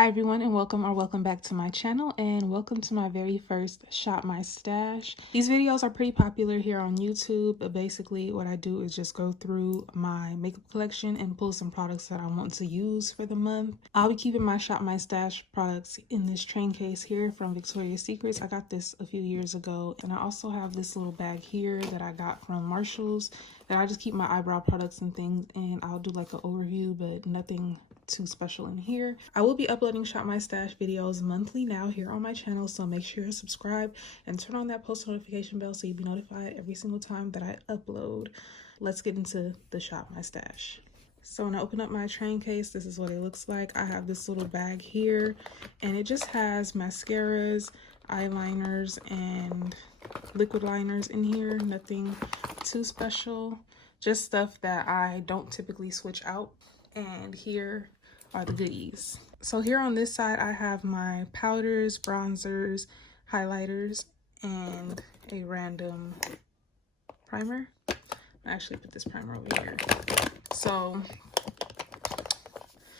Hi everyone, and welcome back to my channel, and welcome to my very first Shop My Stash. These videos are pretty popular here on YouTube, but basically what I do is just go through my makeup collection and pull some products that I want to use for the month. I'll be keeping my Shop My Stash products in this train case here from Victoria's Secrets. I got this a few years ago, and I also have this little bag here that I got from Marshall's that I just keep my eyebrow products and things, and I'll do like an overview, but nothing too special in here. I will be uploading Shop My Stash videos monthly now here on my channel, so make sure you subscribe and turn on that post notification bell so you'll be notified every single time that I upload. Let's get into the Shop My Stash. So when I open up my train case, this is what it looks like. I have this little bag here, and it just has mascaras, eyeliners, and liquid liners in here. Nothing too special, just stuff that I don't typically switch out. And here are the goodies. So here on this side, I have my powders, bronzers, highlighters, and a random primer. I actually put this primer over here. So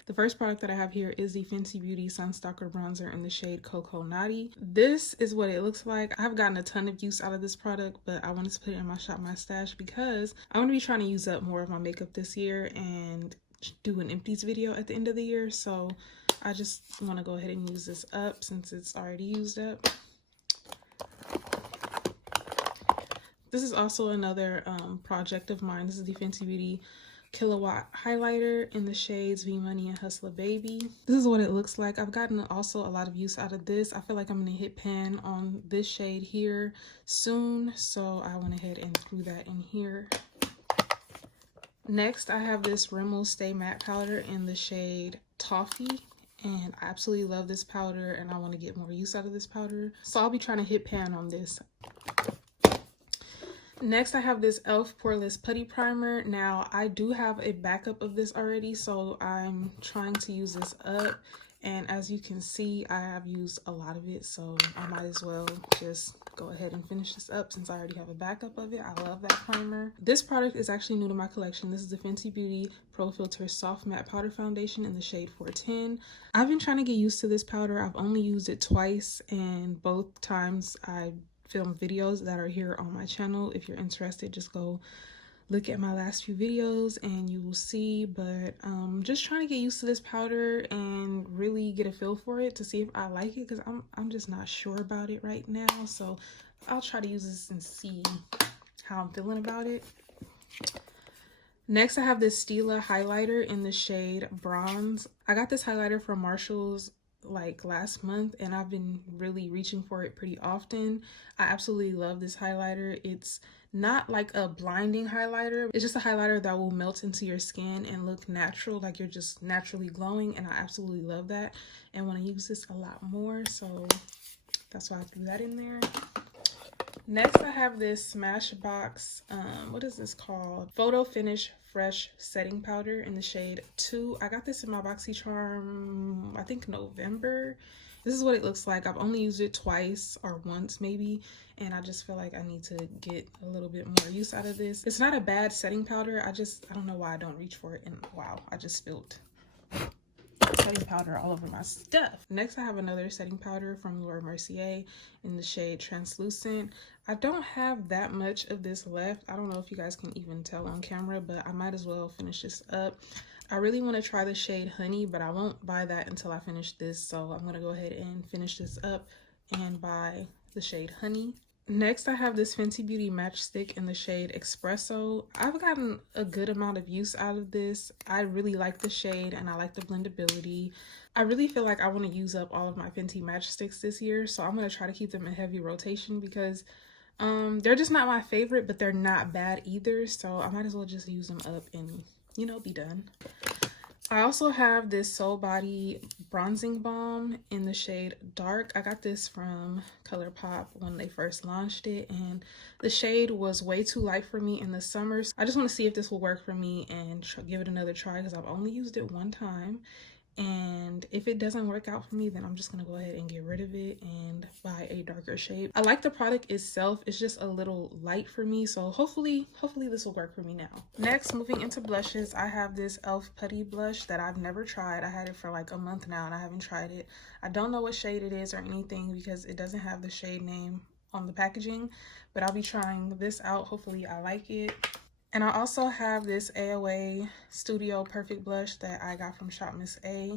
the first product that I have here is the Fenty Beauty Sunstalker Bronzer in the shade Cocoa Naughty. This is what it looks like. I've gotten a ton of use out of this product, but I wanted to put it in my Shop My Stash because I'm going to be trying to use up more of my makeup this year and do an empties video at the end of the year, so I just want to go ahead and use this up since it's already used up. This is also another project of mine. This is the Fenty Beauty Kilowatt highlighter in the shades V Money and Hustler Baby. This is what it looks like. I've gotten also a lot of use out of this. I feel like I'm gonna hit pan on this shade here soon, so I went ahead and threw that in here. Next, I have this Rimmel Stay Matte powder in the shade Toffee, and I absolutely love this powder, and I want to get more use out of this powder, so I'll be trying to hit pan on this. Next, I have this e.l.f. Poreless Putty Primer. Now, I do have a backup of this already, so I'm trying to use this up, and as you can see, I have used a lot of it, so I might as well just go ahead and finish this up since I already have a backup of it. I love that primer. This product is actually new to my collection. This is the Fenty Beauty Pro Filter Soft Matte Powder Foundation in the shade 410. I've been trying to get used to this powder. I've only used it twice, and both times I filmed videos that are here on my channel. If you're interested, just go look at my last few videos and you will see, but just trying to get used to this powder and really get a feel for it to see if I like it, because I'm just not sure about it right now, so I'll try to use this and see how I'm feeling about it. Next, I have this Stila highlighter in the shade Bronze. I got this highlighter from Marshall's like last month, and I've been really reaching for it pretty often. I absolutely love this highlighter. It's not like a blinding highlighter. It's just a highlighter that will melt into your skin and look natural, like you're just naturally glowing, and I absolutely love that and want to use this a lot more, so that's why I threw that in there. Next, I have this Smashbox, what is this called? Photo Finish Fresh Setting Powder in the shade 2. I got this in my BoxyCharm, I think November. This is what it looks like. I've only used it twice or once maybe, and I just feel like I need to get a little bit more use out of this. It's not a bad setting powder. I don't know why I don't reach for it, and wow, I just spilled setting powder all over my stuff. Next, I have another setting powder from Laura Mercier in the shade Translucent. I don't have that much of this left. I don't know if you guys can even tell on camera, but I might as well finish this up. I really want to try the shade Honey, but I won't buy that until I finish this, so I'm going to go ahead and finish this up and buy the shade Honey. Next, I have this Fenty Beauty Matchstick in the shade Espresso. I've gotten a good amount of use out of this. I really like the shade and I like the blendability. I really feel like I want to use up all of my Fenty matchsticks this year, so I'm going to try to keep them in heavy rotation because they're just not my favorite, but they're not bad either, so I might as well just use them up and, you know, be done. I also have this Soul Body Bronzing Balm in the shade Dark. I got this from ColourPop when they first launched it, and the shade was way too light for me in the summer. So I just want to see if this will work for me and give it another try because I've only used it one time. And if it doesn't work out for me, then I'm just gonna go ahead and get rid of it and buy a darker shade. I like the product itself, it's just a little light for me, so hopefully this will work for me now. Next, moving into blushes, I have this e.l.f. Putty blush that I've never tried. I had it for like a month now and I haven't tried it. I don't know what shade it is or anything because it doesn't have the shade name on the packaging, but I'll be trying this out. Hopefully I like it. And I also have this AOA Studio Perfect Blush that I got from Shop Miss A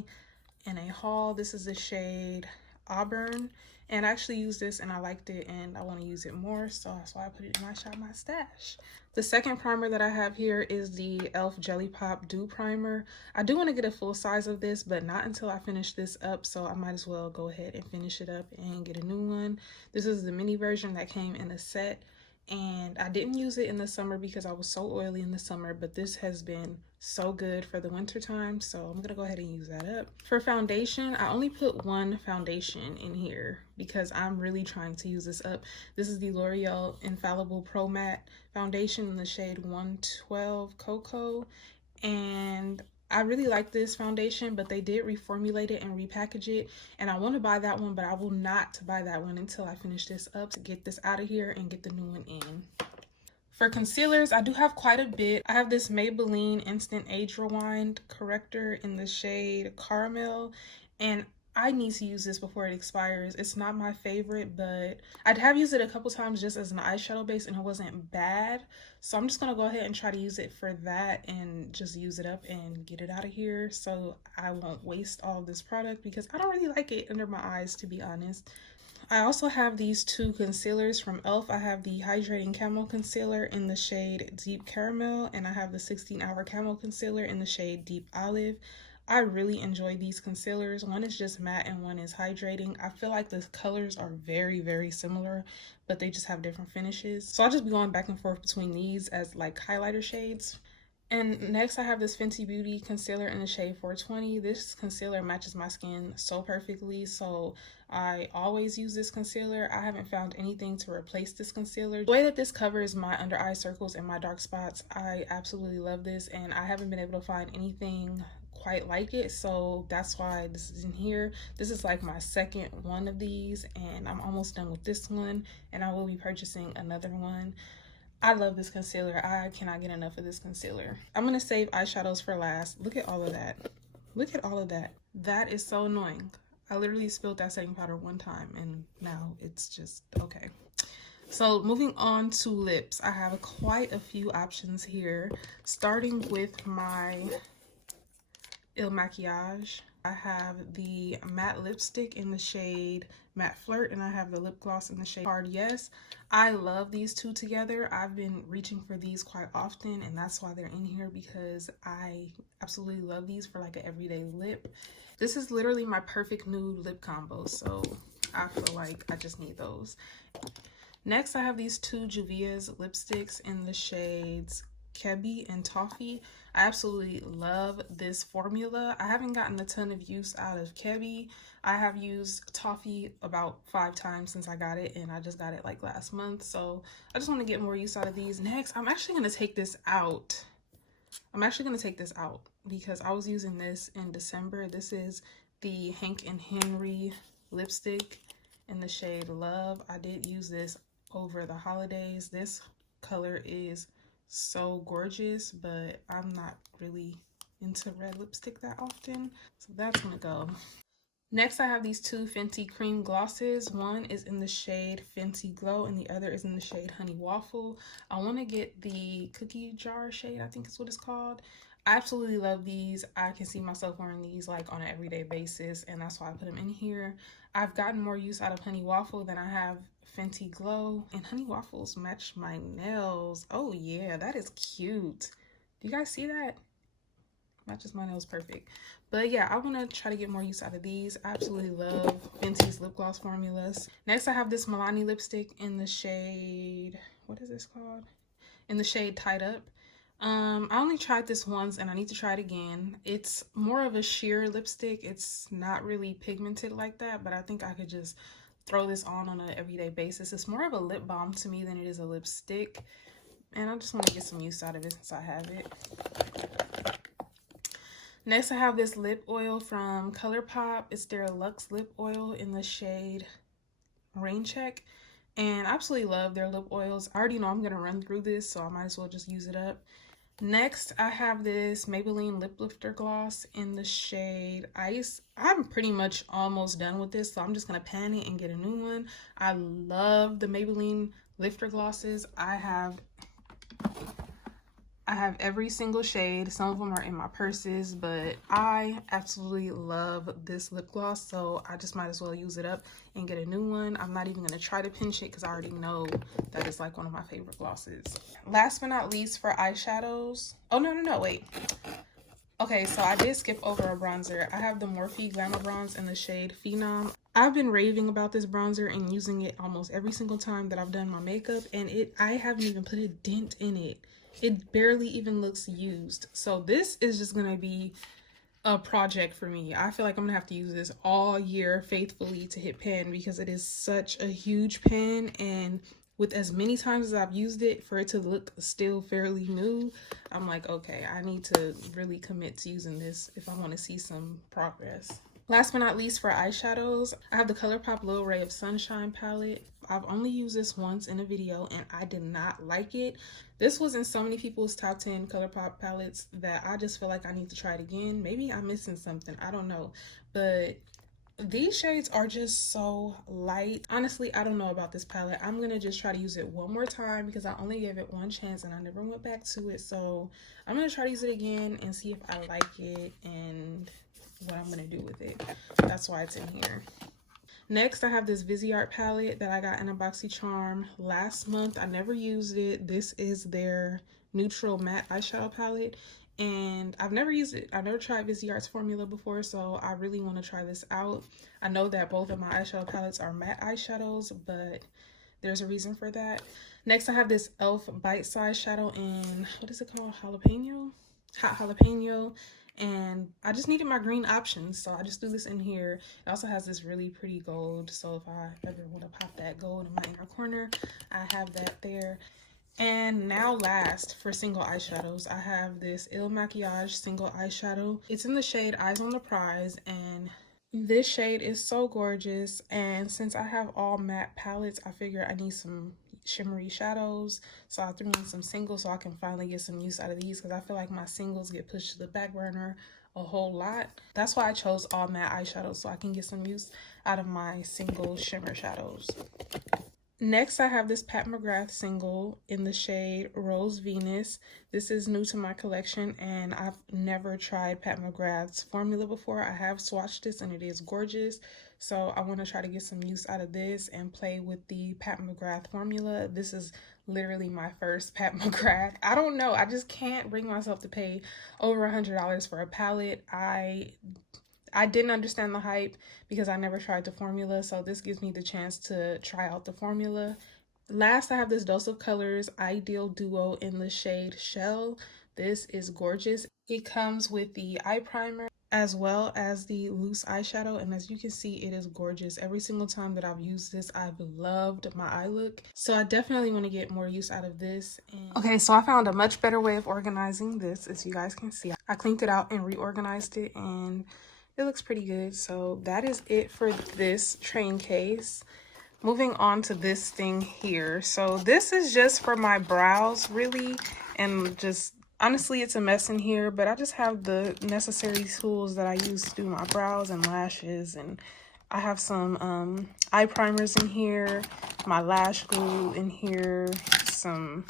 in a haul. This is the shade Auburn. And I actually used this and I liked it and I want to use it more. So that's why I put it in my Shop My Stash. The second primer that I have here is the e.l.f. Jelly Pop Dew Primer. I do want to get a full size of this, but not until I finish this up. So I might as well go ahead and finish it up and get a new one. This is the mini version that came in a set. And I didn't use it in the summer because I was so oily in the summer, but this has been so good for the winter time, so I'm gonna go ahead and use that up. For foundation, I only put one foundation in here because I'm really trying to use this up. This is the L'Oreal Infallible Pro Matte Foundation in the shade 112 Cocoa, and I really like this foundation, but they did reformulate it and repackage it, and I want to buy that one, but I will not buy that one until I finish this up to get this out of here and get the new one in. For concealers, I do have quite a bit. I have this Maybelline Instant Age Rewind Corrector in the shade Caramel, and I need to use this before it expires. It's not my favorite, but I have used it a couple times just as an eyeshadow base and it wasn't bad. So I'm just gonna go ahead and try to use it for that and just use it up and get it out of here so I won't waste all of this product because I don't really like it under my eyes, to be honest. I also have these two concealers from e.l.f. I have the Hydrating Camo Concealer in the shade Deep Caramel, and I have the 16-Hour Camo Concealer in the shade Deep Olive. I really enjoy these concealers. One is just matte and one is hydrating. I feel like the colors are very, very similar, but they just have different finishes. So I'll just be going back and forth between these as like highlighter shades. And next I have this Fenty Beauty concealer in the shade 420. This concealer matches my skin so perfectly, so I always use this concealer. I haven't found anything to replace this concealer. The way that this covers my under eye circles and my dark spots, I absolutely love this, and I haven't been able to find anything quite like it, so that's why this is in here. This is like my second one of these, and I'm almost done with this one, and I will be purchasing another one. I love this concealer. I cannot get enough of this concealer. I'm gonna save eyeshadows for last. Look at all of that. Look at all of that. That is so annoying. I literally spilled that setting powder one time and now it's just okay. So moving on to lips, I have quite a few options here, starting with my Il Makiage. I have the matte lipstick in the shade Matte Flirt, and I have the lip gloss in the shade Hard Yes. I love these two together. I've been reaching for these quite often, and that's why they're in here, because I absolutely love these for like an everyday lip. This is literally my perfect nude lip combo, so I feel like I just need those. Next, I have these two Juvia's lipsticks in the shades Kebi and Toffee. I absolutely love this formula. I haven't gotten a ton of use out of Kebi. I have used Toffee about 5 times since I got it, and I just got it like last month, so I just want to get more use out of these. Next, I'm actually going to take this out. Because I was using this in December. This is the Hank and Henry lipstick in the shade Love. I did use this over the holidays. This color is so gorgeous, but I'm not really into red lipstick that often, so that's gonna go. Next, I have these two Fenty cream glosses. One is in the shade Fenty Glow and the other is in the shade Honey Waffle. I want to get the cookie jar shade, I think is what it's called. I absolutely love these. I can see myself wearing these like on an everyday basis, and that's why I put them in here. I've gotten more use out of Honey Waffle than I have Fenty Glow, and Honey Waffles match my nails. Oh yeah, that is cute. Do you guys see that? Matches my nails perfect. But yeah, I want to try to get more use out of these. I absolutely love Fenty's lip gloss formulas. Next, I have this Milani lipstick in the shade, what is this called? In the shade Tied Up. I only tried this once and I need to try it again. It's more of a sheer lipstick. It's not really pigmented like that, but I think I could just throw this on an everyday basis. It's more of a lip balm to me than it is a lipstick, and I just want to get some use out of it since I have it. Next, I have this lip oil from ColourPop. It's their Luxe Lip Oil in the shade Rain Check. And I absolutely love their lip oils. I already know I'm going to run through this, so I might as well just use it up. Next, I have this Maybelline Lip Lifter Gloss in the shade Ice. I'm pretty much almost done with this, so I'm just going to pan it and get a new one. I love the Maybelline Lifter Glosses. I have every single shade. Some of them are in my purses, but I absolutely love this lip gloss, so I just might as well use it up and get a new one. I'm not even going to try to pinch it because I already know that it's like one of my favorite glosses. Last but not least, for eyeshadows. Oh, no, wait. Okay, so I did skip over a bronzer. I have the Morphe Glamour Bronze in the shade Phenom. I've been raving about this bronzer and using it almost every single time that I've done my makeup, and I haven't even put a dent in it. It barely even looks used. So this is just gonna be a project for me. I feel like I'm gonna have to use this all year faithfully to hit pan because it is such a huge pan, and with as many times as I've used it, for it to look still fairly new, I'm like, okay, I need to really commit to using this if I want to see some progress. Last but not least, for eyeshadows, I have the ColourPop Little Ray of Sunshine palette. I've only used this once in a video and I did not like it. This was in so many people's top 10 ColourPop palettes that I just feel like I need to try it again. Maybe I'm missing something, I don't know. But these shades are just so light. Honestly, I don't know about this palette. I'm gonna just try to use it one more time because I only gave it one chance and I never went back to it. So I'm gonna try to use it again and see if I like it and what I'm gonna do with it. That's why it's in here. Next, I have this Viseart palette that I got in a BoxyCharm last month. I never used it. This is their neutral matte eyeshadow palette, and I've never used it. I've never tried Viseart's formula before, so I really want to try this out. I know that both of my eyeshadow palettes are matte eyeshadows, but there's a reason for that. Next, I have this e.l.f. Bite Size Shadow in, what is it called? Jalapeno? Hot Jalapeno. And I just needed my green options, so I just threw this in here. It also has this really pretty gold, so if I ever want to pop that gold in my inner corner, I have that there. And now last, for single eyeshadows, I have this Il Makiage single eyeshadow. It's in the shade Eyes on the Prize, and this shade is so gorgeous. And since I have all matte palettes, I figure I need some shimmery shadows, so I threw in some singles so I can finally get some use out of these because I feel like my singles get pushed to the back burner a whole lot. That's why I chose all matte eyeshadows, so I can get some use out of my single shimmer shadows. Next, I have this Pat McGrath single in the shade Rose Venus. This is new to my collection and I've never tried Pat McGrath's formula before. I have swatched this and it is gorgeous. So I want to try to get some use out of this and play with the Pat McGrath formula. This is literally my first Pat McGrath. I don't know. I just can't bring myself to pay over $100 for a palette. I didn't understand the hype because I never tried the formula, so this gives me the chance to try out the formula. Last, I have this Dose of Colors Ideal Duo in the shade Shell. This is gorgeous. It comes with the eye primer as well as the loose eyeshadow, and as you can see, it is gorgeous. Every single time that I've used this, I've loved my eye look, so I definitely want to get more use out of this. Okay, so I found a much better way of organizing this. As you guys can see, I cleaned it out and reorganized it, and it looks pretty good. So that is it for this train case. Moving on to this thing here. So this is just for my brows, really, and just honestly it's a mess in here, but I just have the necessary tools that I use to do my brows and lashes, and I have some eye primers in here, my lash glue in here, some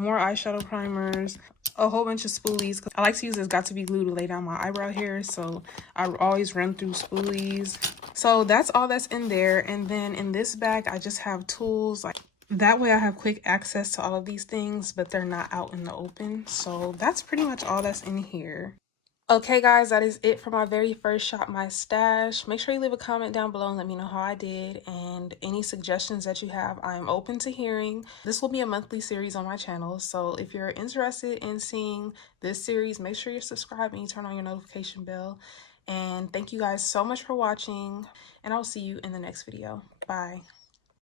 more eyeshadow primers, a whole bunch of spoolies. I like to use this Got To Be Glue to lay down my eyebrow hair, so I always run through spoolies. So that's all that's in there. And then in this bag, I just have tools. Like that way I have quick access to all of these things, but they're not out in the open. So that's pretty much all that's in here. Okay guys, that is it for my very first Shop My Stash. Make sure you leave a comment down below and let me know how I did, and any suggestions that you have, I am open to hearing. This will be a monthly series on my channel, so if you're interested in seeing this series, make sure you're subscribed and you turn on your notification bell. And thank you guys so much for watching, and I'll see you in the next video. Bye.